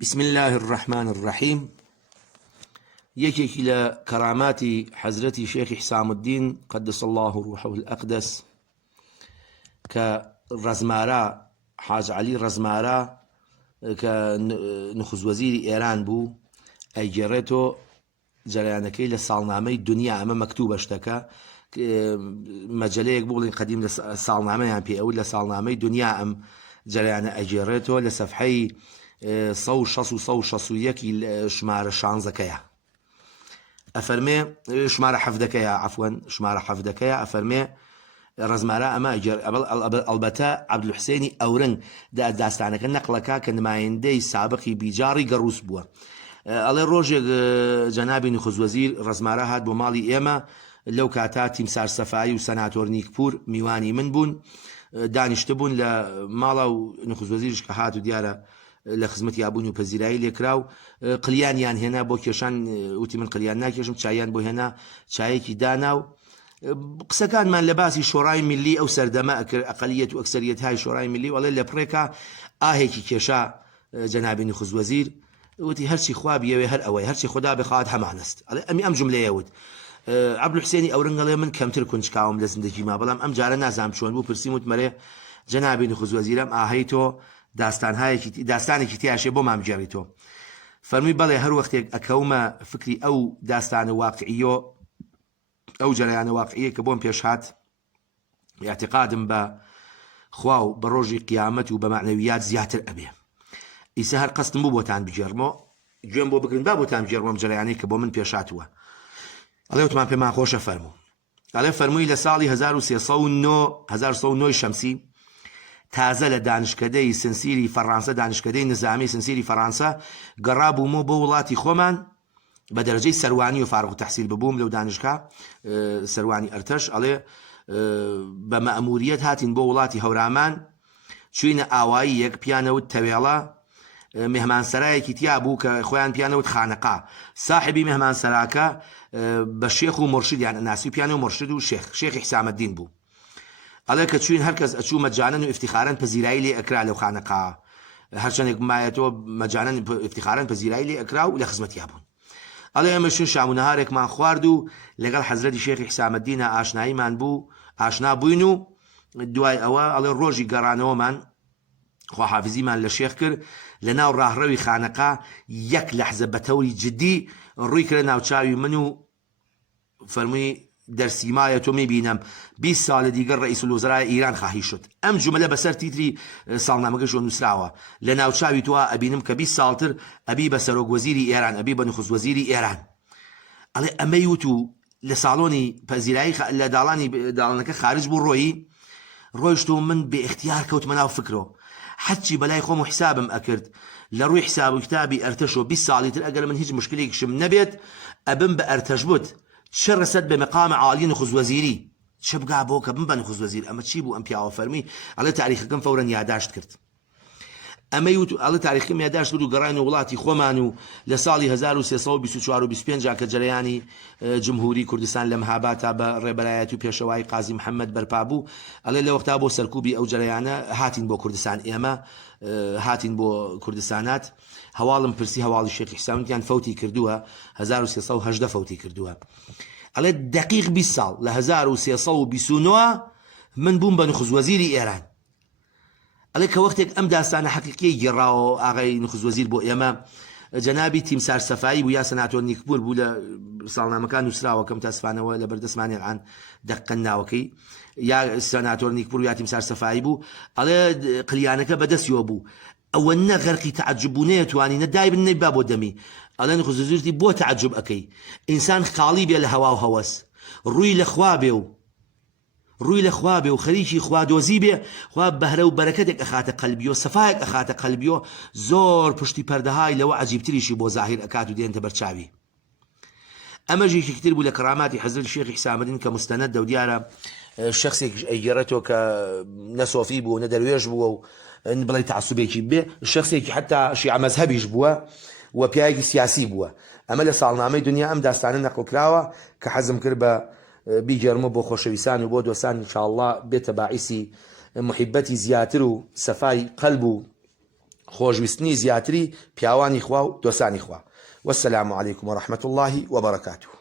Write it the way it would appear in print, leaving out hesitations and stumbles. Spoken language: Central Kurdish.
بسم الله الرحمن الرحيم. يكيك إلى كرامات حضرة شيخ حسام الدين قدس الله روحه الأقدس كرزمارا حاج علي رزمارا كنخز وزير إيران بو أجرته جريانكي للصالنامي الدنيا أما مكتوبة اشتكى مجليك بقول قديم للصالنامي يعني في أول للصالنامي الدنيا أم جريان أجرته لصفحي صو شصو يكي شمار شانزكيا أفرمي شمار حفدكيا عفوا شمار حفدكيا أفرمي رزمارا أما أجر البتا عبد الحسيني أورن داستانك النقلكا كان ما يندي سابقي بجاري قروس بوا الله روجي جنابي نخز وزير رزمارا هاد بمالي إيما لو كاتا تمسار سفاي وسناتور نيكبور ميواني من بون دانشتبون لمالا ونخز وزير كهاتو ديارة لخدمتي ابوني وبزيراي لكراو قليانيان هنا بو كيشان وتي من قليان ناكيشم تشايان بو هنا تشايكي داناو قسكان من لباسي شوراي ملي او سردما اقليه واكثريه هاي شوراي ملي والله لبريكا هيك كيشا جنابي نخز وزير وتي هرشي خوابي هر اوي هرشي خدا بخاد حمانست ام جمله يود عبد الحسيني اورنغله من كم تركنش كاوم لازم دجي ما بلام ام جاره نازام شلون بو برسيموت مري جنابي نخز وزيرم هيتو داستانێکی تیاشێ بۆ مامجێڕیتۆ فەرمی بەڵێ هەر وەختێک ئەکەومە فکری ئەو داستانە واقعیۆ ئەو جەرەیانە واقعیە کە بۆم پێش هات اعتقادم بە خوا و بە ڕۆژی قیامەت و بە معنەویات زیاتر ئەبێ ئیسا هەر قەستم بوو بۆتان بجێڕمەوە گوێم بۆ بگرن با بۆتان بجێڕمەم جەرەیانەی کە بۆ من پێش هاتووە ئەڵێ وتمان پێمان خۆشە فەرموو ئەڵێ فەرمووی لە ساڵی 1309 شەمسی تازە لە دانشکدەی سنسیری فەڕەنسا دانشکدەی نظامی سنسیری فەڕەنسا گەڕابوومەوە بۆ وڵاتی خۆمان بە دەرەجەی سەروانی و فارغ التەحسیل ببووم لەو دانشگا سەروانی ئەرتەش ئەڵێ بە مەئموریەت هاتین بۆ وڵاتی هەورامان چوینە ئاوایی یەک پیانەوت تەوێڵە مهمانسەرایەکی تیا بوو کە خۆیان پیانەوت خانەقا صاحبی مهمانسەراکە بە شێخ و مرشدیان ئەناسی پیانە و مرشد و شێخی حسام الدین بوو ئەڵێ کە چوین هەرکەس ئەچوو مەجانن و ئفتیخارەن پەزیرایی لێ ئەکرا لەو خانەقا هەرچەندێک مایەتەوە مەجانن ئفتیخارەن پەزیرایی لێ ئەکرا و لە خزمەتیا بوون ئەڵێ ئێمەشون شام و نەهارێکمان خوارد و لەگەڵ حەزرەتی شێخی حسام الدینە ئاشناییمان بوو ئاشنا بووین و دوای ئەوە ئەڵێ ڕۆژی گەڕانەوەمان خواحافیزیمان لە شێخ کرد لە ناو ڕاهڕەوی خانەقا یەک لەحزە بە تەوری جدی ڕووی کرد ناوچاوی من و فەرمووی دەرسیمایە تۆ میبینم 20 ساڵە دیگەر ڕئیس الوزرای ئیران خواهی شد ئەم جوملە بەسەر تیتری ساڵنامەکەشۆ نووسراوە لە ناوچاوی تۆ ئەبینم کە 20 ساڵتر ئەبی بە سەرۆک وەزیری ئێران ئەبی بە نخست وەزیری ئێران ئەڵێ ئەمەی وت و لە ساڵۆنی پەزیرایی لە داڵانەکە خارج بوو ڕۆیشت و من بێ اختیار کەوتمە ناو فکرۆ حەچی بەلای خۆم و حسابم ئەکرد لە ڕووی حساب و کتابی ئەرتەشۆ 20 ساڵی تر ئەگەر من هیچ مشکلێکیشم نەبێت ئەبم بە ئەرتەش بوت شرست بمقام عالی نخست وزیری چه بگا بۆ کە بم بە نخست وزیر ئەمە چی بوو ئەم پیاوە فەرمی ئەڵێ تاریخەکەم فەورەن یاداشت کرد ئەمەی وت ئەڵێ تاریخەکەم یاداشت کرد و گەڕاینە وڵاتی خۆمان و لە ساڵی 1324 و 25 کە جەرەیانی جمهوری کوردستان لە مەهاباتا بە ڕێبەرایەتی و پێشەوای قازی محەممەد بەرپا بوو ئەڵێ لە وەختا بۆ سەرکوبی ئەو جەرەیانە هاتین بۆ کوردستان ئێمە هاتین بۆ کوردستانات هەواڵم پرسی هەواڵی شێخی حسامتیان فەوتی کردووە 1380 فەوتی کردووە ئەڵێ دقیق 20 ساڵ لە 1329 من بووم بە نخست وەزیری ئێران ئەڵێ کە وەختێک ئەم داستانە حەقیقیی گێڕاوە ئاغای نخست وەزیر بۆ ئێمە جەنابی تیمسار سەفایی بوو یا سەناتۆر نیکبور بوو لە ساڵنامەکان نووسراوە کە متاسفانەوە لە بەردەستمانی ئەڵان دەقەن ناوەکەی یا سەناتۆر نیکبور یا تیمسار سەفایی بوو ئەڵێ قلیانەکە بەدەستیەوە بوو ئەوە نەغەرقی تەعەجوبوونەیە توانی نەدای بن نەیبا بۆ دەمی ئەڵێ نخست وەزیرتی بۆ تەعەجوب ئەەکەی ئینسان خاڵی بێ لە هەوا و هەوەس ڕووی لە خوا بێ و خەریکی خوادۆزی بێ خوا بەهرە و بەرەکەتێک ئەخاتە قەلبیۆ سەفایەک ئەخاتە قەلبیۆ زۆر پشتی پەردەهای لەوە عەجیبتریشی بۆ زاهیر ئەکات و دێنتە بەرچاوی ئەمەژێکی تر بوو لە کەراماتی حەزرەت شێخی حسام الدین کە مستەنەد دە و دیارە شخصێک ئەیگێڕێتەوە کە نەسۆفی بوو نە دەروێش بووە و بڵێ تعسوبێکی بێ شخصێکی حتا شیعە مەزهەبیش بووە و پیاوێکی سیاسی بووە ئەمە لە ساڵنامەی دنیا ئەم داستانە نەقڵکراوە کە حەزم کرد بە بیگەرمە بۆ خۆشەویستان و بۆ دۆستان انشاءالله بێتە باعیسی محبەتی زیاتر و سەفای قەلب و خۆشویستنی زیاتری پیاوانی خوا و دۆسانی خوا. والسلام عليكم ورحمة الله وبركاته.